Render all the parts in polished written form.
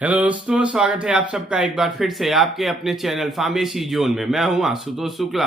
Hello दोस्तों, स्वागत है आप सबका एक बार फिर से आपके अपने चैनल फार्मेसी जोन में। मैं हूं आशुतोष शुक्ला।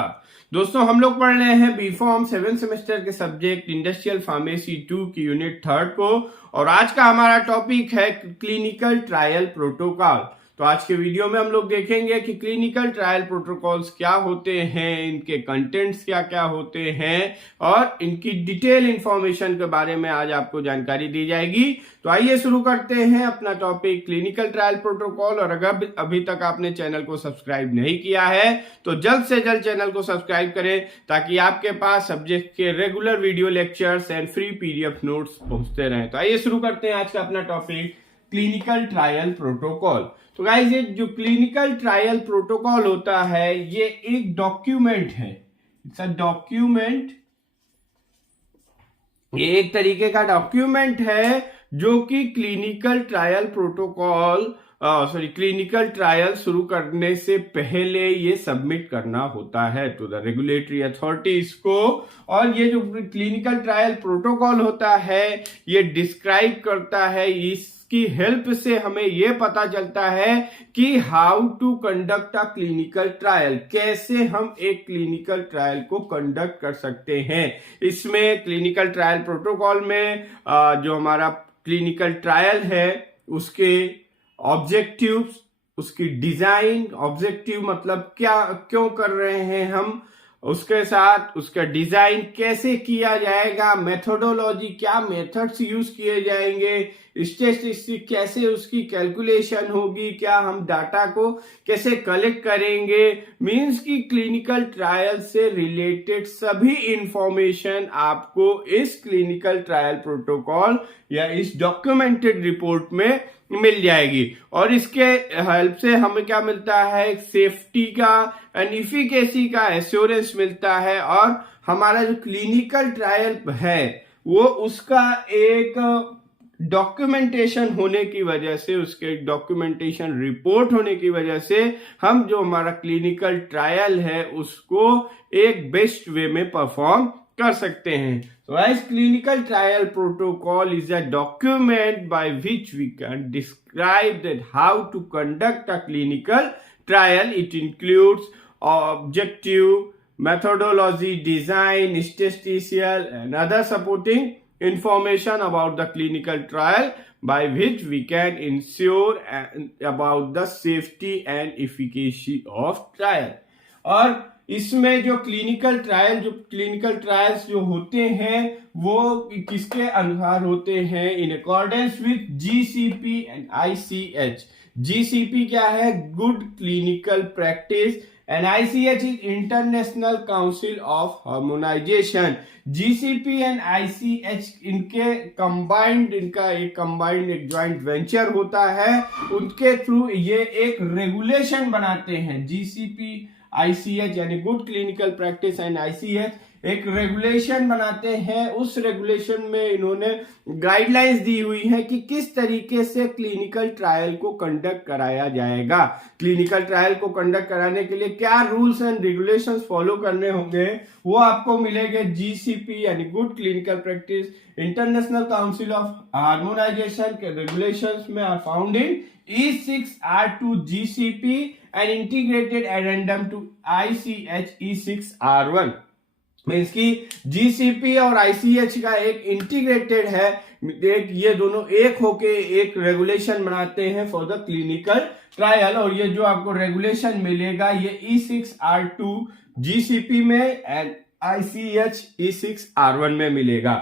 दोस्तों, हम लोग पढ़ रहे हैं बीफॉर्म 7 सेमेस्टर के सब्जेक्ट इंडस्ट्रियल फार्मेसी 2 की यूनिट 3 को, और आज का हमारा टॉपिक है क्लिनिकल ट्रायल प्रोटोकॉल। तो आज के वीडियो में हम लोग देखेंगे कि क्लिनिकल ट्रायल प्रोटोकॉल्स क्या होते हैं, इनके कंटेंट्स क्या क्या होते हैं और इनकी डिटेल इंफॉर्मेशन के बारे में आज आपको जानकारी दी जाएगी। तो आइए शुरू करते हैं अपना टॉपिक क्लिनिकल ट्रायल प्रोटोकॉल। और अगर अभी तक आपने चैनल को सब्सक्राइब नहीं किया है तो जल्द से जल्द चैनल को सब्सक्राइब करें, ताकि आपके पास सब्जेक्ट के regular video lectures and free PDF notes पहुंचते रहें। तो आइए शुरू करते हैं आज का अपना टॉपिक क्लिनिकल ट्रायल प्रोटोकॉल। तो गाइस, ये जो क्लिनिकल ट्रायल प्रोटोकॉल होता है ये एक डॉक्यूमेंट है। It's a document. ये एक तरीके का डॉक्यूमेंट है जो कि clinical trial protocol clinical trial शुरू करने से पहले ये सबमिट करना होता है टू द रेगुलेटरी अथॉरिटीज को। और ये जो क्लिनिकल ट्रायल प्रोटोकॉल होता है ये डिस्क्राइब करता है, इसकी हेल्प से हमें ये पता चलता है कि how to conduct a clinical trial, कैसे हम एक क्लिनिकल ट्रायल को कंडक्ट कर सकते हैं। इसमें क्लिनिकल ट्रायल प्रोटोकॉल में जो हमारा क्लिनिकल ट्रायल है उसके ऑब्जेक्टिव्स, उसकी डिजाइन, ऑब्जेक्टिव मतलब क्या क्यों कर रहे हैं हम, उसके साथ उसका डिजाइन कैसे किया जाएगा, मेथोडोलॉजी क्या मेथड्स यूज किए जाएंगे, स्टैटिस्टिक्स कैसे उसकी कैलकुलेशन होगी, क्या हम डाटा को कैसे कलेक्ट करेंगे, मींस की क्लिनिकल ट्रायल से रिलेटेड सभी इंफॉर्मेशन आपको इस क्लिनिकल ट्रायल प्रोटोकॉल या इस डॉक्यूमेंटेड रिपोर्ट में मिल जाएगी। और इसके हेल्प से हमें क्या मिलता है, सेफ्टी का एंड इफिकेसी का एश्योरेंस मिलता है, और हमारा जो क्लिनिकल ट्रायल है वो उसका एक डॉक्यूमेंटेशन होने की वजह से, उसके डॉक्यूमेंटेशन रिपोर्ट होने की वजह से हम जो हमारा क्लिनिकल ट्रायल है उसको एक बेस्ट वे में परफॉर्म कर सकते हैं। So as clinical trial protocol is a document by which we can describe that how to conduct a clinical trial. It includes objective, methodology, design, statistical and other supporting information about the clinical trial by which we can ensure about the safety and efficacy of trial. और इसमें जो clinical trials जो होते हैं वो किसके अनुसार होते हैं, in accordance with GCP and ICH. GCP क्या है, good clinical practice, and ICH is international council of harmonisation. GCP and ICH इनके कंबाइंड, इनका एक ज्वाइंट वेंचर होता है, उनके थ्रू ये एक रेगुलेशन बनाते हैं। जीसीपी आईसीएच यानी good clinical practice and ICH एक रेगुलेशन बनाते हैं। उस रेगुलेशन में इन्होंने गाइडलाइंस दी हुई है कि किस तरीके से क्लिनिकल ट्रायल को कंडक्ट कराया जाएगा। क्लिनिकल ट्रायल को कंडक्ट कराने के लिए क्या रूल्स एंड रेगुलेशंस फॉलो करने होंगे वो आपको मिलेंगे जीसीपी यानी good clinical practice, international council of harmonisation के रेगुलेशंस में are found in E6R2 GCP and integrated addendum to ICH E6R1। Means की जीसीपी और आईसीएच का एक इंटीग्रेटेड है, एक ये दोनों एक होके एक रेगुलेशन बनाते हैं फॉर द क्लिनिकल ट्रायल। और ये जो आपको रेगुलेशन मिलेगा ये E6R2 जीसीपी में एंड आईसीएच E6R1 में मिलेगा।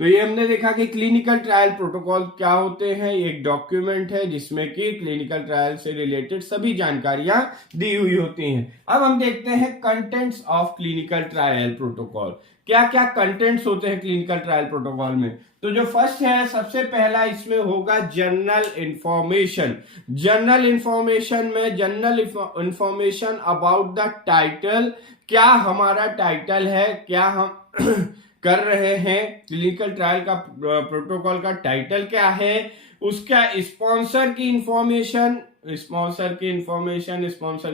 तो ये हमने देखा कि क्लिनिकल ट्रायल प्रोटोकॉल क्या होते हैं। एक डॉक्यूमेंट है जिसमें कि क्लिनिकल ट्रायल से रिलेटेड सभी जानकारियां दी हुई होती हैं। अब हम देखते हैं contents of clinical trial protocol. क्या क्या कंटेंट्स होते हैं क्लिनिकल ट्रायल प्रोटोकॉल में। तो जो फर्स्ट है, सबसे पहला इसमें होगा जनरल इंफॉर्मेशन। जनरल इंफॉर्मेशन में general information about the title, क्या हमारा टाइटल है, क्या हम कर रहे हैं, क्लिनिकल ट्रायल का प्रोटोकॉल का टाइटल क्या है, उसका स्पॉन्सर की इंफॉर्मेशन, स्पॉन्सर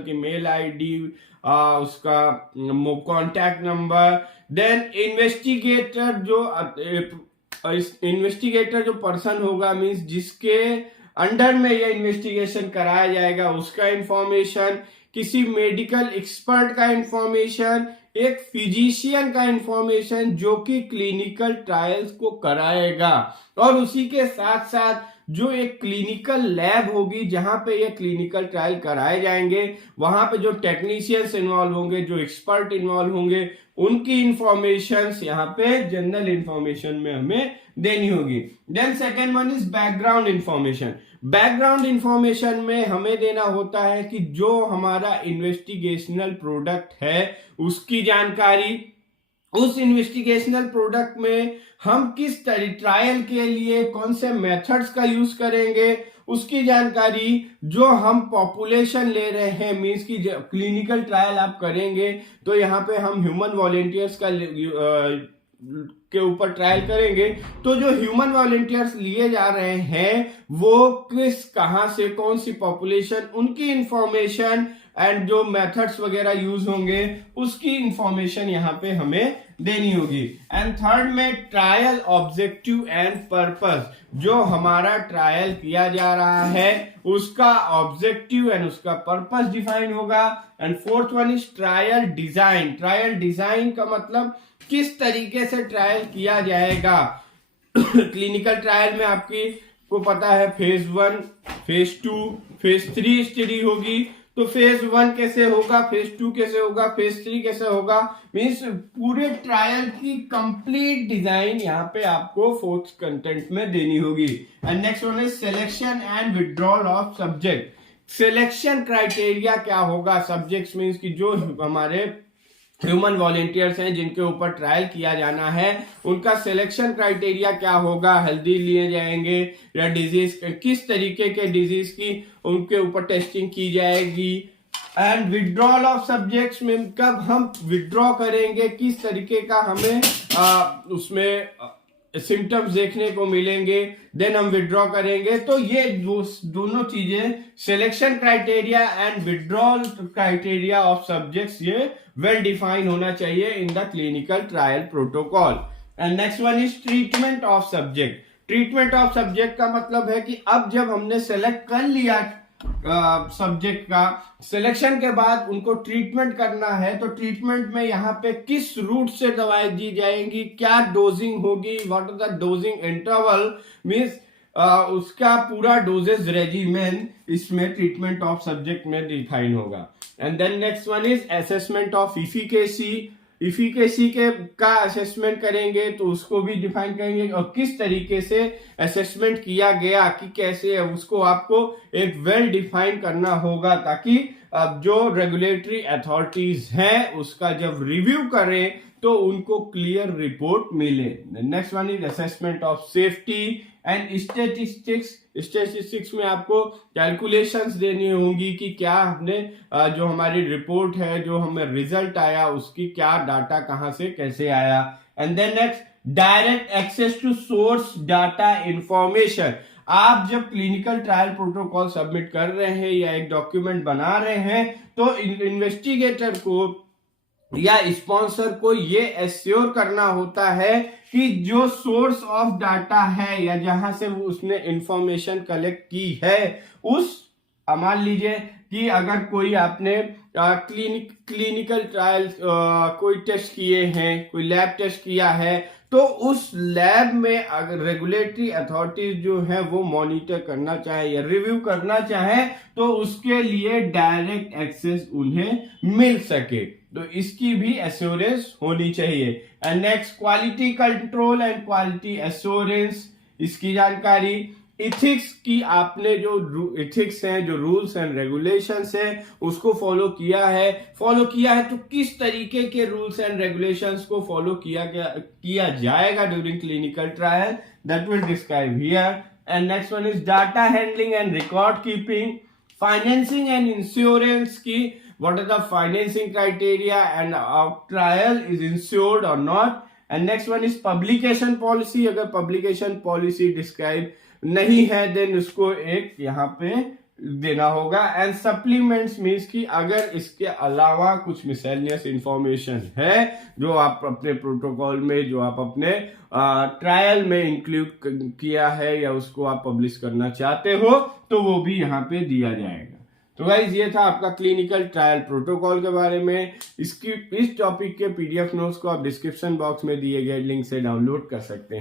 की मेल आईडी, उसका कॉन्टैक्ट नंबर, देन इन्वेस्टिगेटर जो पर्सन होगा, मींस जिसके अंडर में ये इन्वेस्टिगेशन कराया जाएगा उसका इंफॉर्मेशन, किसी मेडिकल एक्सपर्ट का इंफॉर्मेशन, एक फिजिशियन का इंफॉर्मेशन जो कि क्लिनिकल ट्रायल्स को कराएगा, और उसी के साथ साथ जो एक क्लिनिकल लैब होगी जहां पे ये क्लिनिकल ट्रायल कराए जाएंगे, वहां पे जो टेक्नीशियंस इन्वॉल्व होंगे, जो एक्सपर्ट इन्वॉल्व होंगे, उनकी इंफॉर्मेशन यहाँ पे जनरल इंफॉर्मेशन में हमें देनी होगी। Then second one is background information. Background information में हमें देना होता है कि जो हमारा इन्वेस्टिगेशनल प्रोडक्ट है उसकी जानकारी, उस इन्वेस्टिगेशनल प्रोडक्ट में हम किस ट्रायल के लिए कौन से मेथड्स का यूज करेंगे उसकी जानकारी, जो हम पॉपुलेशन ले रहे हैं, मींस की क्लिनिकल ट्रायल आप करेंगे तो यहाँ पे हम ह्यूमन वॉलेंटियर्स का के ऊपर ट्रायल करेंगे, तो जो ह्यूमन वॉलेंटियर्स लिए जा रहे हैं वो किस कहां से कौन सी पॉपुलेशन, उनकी इंफॉर्मेशन एंड जो मेथड्स वगैरह यूज होंगे उसकी इंफॉर्मेशन यहाँ पे हमें देनी होगी। एंड थर्ड में ट्रायल ऑब्जेक्टिव एंड पर्पस, जो हमारा ट्रायल किया जा रहा है उसका ऑब्जेक्टिव एंड उसका पर्पस डिफाइन होगा। And fourth one is trial design. Trial design का मतलब किस तरीके से ट्रायल किया जाएगा। क्लिनिकल ट्रायल में आपकी को पता है फेज 1, फेज 2, फेज 3 स्टडी होगी, तो फेज 1 कैसे होगा, फेज 2 कैसे होगा, फेज 3 कैसे होगा, मीन्स पूरे ट्रायल की कंप्लीट डिजाइन यहाँ पे आपको फोर्थ कंटेंट में देनी होगी। And next one is selection and withdrawal of subject. Selection criteria क्या होगा, सब्जेक्ट्स मीन्स की जो हमारे ह्यूमन वॉलेंटियर्स हैं जिनके ऊपर ट्रायल किया जाना है उनका सिलेक्शन क्राइटेरिया क्या होगा, हेल्दी लिए जाएंगे या डिजीज, किस तरीके के डिजीज की उनके ऊपर टेस्टिंग की जाएगी। एंड विड्रॉल ऑफ सब्जेक्ट्स में कब हम विड्रॉ करेंगे, किस तरीके का हमें उसमें सिम्टम्स देखने को मिलेंगे, देन हम विड्रॉ करेंगे। तो ये दोनों चीजें selection criteria and withdrawal criteria of subjects ये वेल डिफाइन होना चाहिए in the clinical trial protocol. And next one is treatment of subject. Treatment of subject का मतलब है कि अब जब हमने सेलेक्ट कर लिया सब्जेक्ट का, सिलेक्शन के बाद उनको ट्रीटमेंट करना है, तो ट्रीटमेंट में यहाँ पे किस रूट से दवाई दी जाएंगी, क्या डोजिंग होगी, what are the dosing interval, means उसका पूरा डोजेस रेजिमेन इसमें ट्रीटमेंट ऑफ सब्जेक्ट में डिफाइन होगा। And then next one is assessment of efficacy. Efficacy के का असेसमेंट करेंगे तो उसको भी डिफाइन करेंगे और किस तरीके से असेसमेंट किया गया कि कैसे है उसको आपको एक वेल डिफाइन करना होगा, ताकि अब जो रेगुलेटरी अथॉरिटीज हैं उसका जब रिव्यू करें तो उनको क्लियर रिपोर्ट मिले। Next one is assessment of safety and statistics. Statistics में आपको कैलकुलेशंस देनी होंगी कि क्या हमने जो हमारी रिपोर्ट है, जो हमें रिजल्ट आया, उसकी क्या डाटा कहां से कैसे आया। And then next direct access to source data information. आप जब क्लिनिकल ट्रायल प्रोटोकॉल सबमिट कर रहे हैं या एक डॉक्यूमेंट बना रहे हैं तो इन्वेस्टिगेटर को या स्पॉन्सर को ये एश्योर करना होता है कि जो सोर्स ऑफ डाटा है या जहां से वो उसने इंफॉर्मेशन कलेक्ट की है उस, मान लीजिए कि अगर कोई आपने क्लिनिकल ट्रायल कोई टेस्ट किए हैं, कोई लैब टेस्ट किया है, तो उस लैब में अगर रेगुलेटरी अथॉरिटीज जो है वो मॉनिटर करना चाहे या रिव्यू करना चाहे तो उसके लिए डायरेक्ट एक्सेस उन्हें मिल सके, तो इसकी भी एश्योरेंस होनी चाहिए। And next quality control and quality assurance, इसकी जानकारी। इथिक्स की आपने जो इथिक्स हैं, जो रूल्स एंड रेगुलेशंस हैं उसको फॉलो किया है तो किस तरीके के रूल्स एंड रेगुलेशंस को फॉलो किया जाएगा during clinical trial, that will describe here. And next one is data handling and record keeping. Financing and insurance की, what are the financing criteria and our trial is insured or not. And next one is publication policy. अगर publication policy describe नहीं है then उसको एक यहाँ पे देना होगा। एंड सप्लीमेंट्स मीन्स कि अगर इसके अलावा कुछ मिसलेनियस इंफॉर्मेशन है जो आप अपने प्रोटोकॉल में, जो आप अपने ट्रायल में इंक्लूड किया है या उसको आप पब्लिश करना चाहते हो, तो वो भी यहाँ पे दिया जाएगा। तो गाइज ये था आपका क्लिनिकल ट्रायल प्रोटोकॉल के बारे में। इस टॉपिक के PDF नोट्स को आप डिस्क्रिप्शन बॉक्स में दिए गए लिंक से डाउनलोड कर सकते हैं।